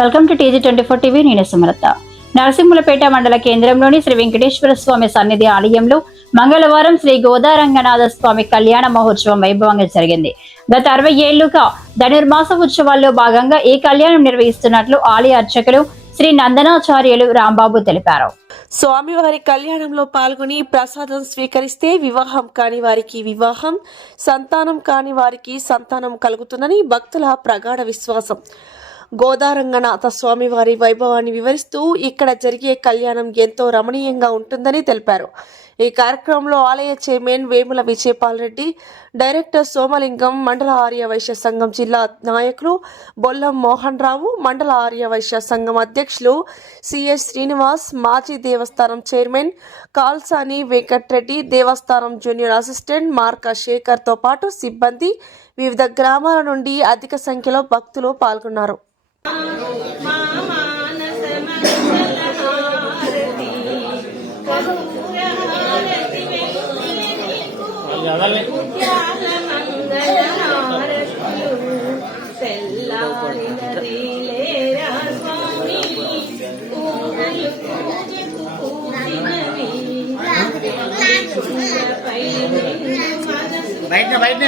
Welcome to TG24 TV. నేను సుమలత. నరసింహులపేట మండల కేంద్రంలోని శ్రీ వెంకటేశ్వర స్వామి సన్నిధి ఆలయంలో మంగళవారం శ్రీ గోదారంగనాథ స్వామి కళ్యాణ మహోత్సవం వైభవంగా జరిగింది. గత 60 ఏళ్లుగా ధనుర్మాస ఉత్సవాల్లో భాగంగా ఈ కళ్యాణం నిర్వహిస్తున్నట్లు ఆలయ అర్చకులు శ్రీ నందనాచార్యులు రాంబాబు తెలిపారు. స్వామివారి కళ్యాణంలో పాల్గొని ప్రసాదం స్వీకరిస్తే వివాహం కాని వారికి వివాహం, సంతానం కాని వారికి సంతానం కలుగుతుందని భక్తుల ప్రగాఢ విశ్వాసం. గోదారంగనాథ స్వామివారి వైభవాన్ని వివరిస్తూ ఇక్కడ జరిగే కళ్యాణం ఎంతో రమణీయంగా ఉంటుందని తెలిపారు. ఈ కార్యక్రమంలో ఆలయ చైర్మన్ వేముల విజయపాల్ రెడ్డి, డైరెక్టర్ సోమలింగం, మండల ఆర్య వైశ్య సంఘం జిల్లా నాయకులు బొల్లం మోహన్ రావు, మండల ఆర్య వైశ్య సంఘం అధ్యక్షులు సిఎస్ శ్రీనివాస్, మాజీ దేవస్థానం చైర్మన్ కాల్సాని వెంకట్రెడ్డి, దేవస్థానం జూనియర్ అసిస్టెంట్ మార్క శేఖర్తో పాటు సిబ్బంది, వివిధ గ్రామాల నుండి అధిక సంఖ్యలో భక్తులు పాల్గొన్నారు. బయట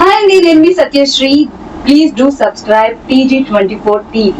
Hi, I'm Satyashree. Please do subscribe TG24 TV.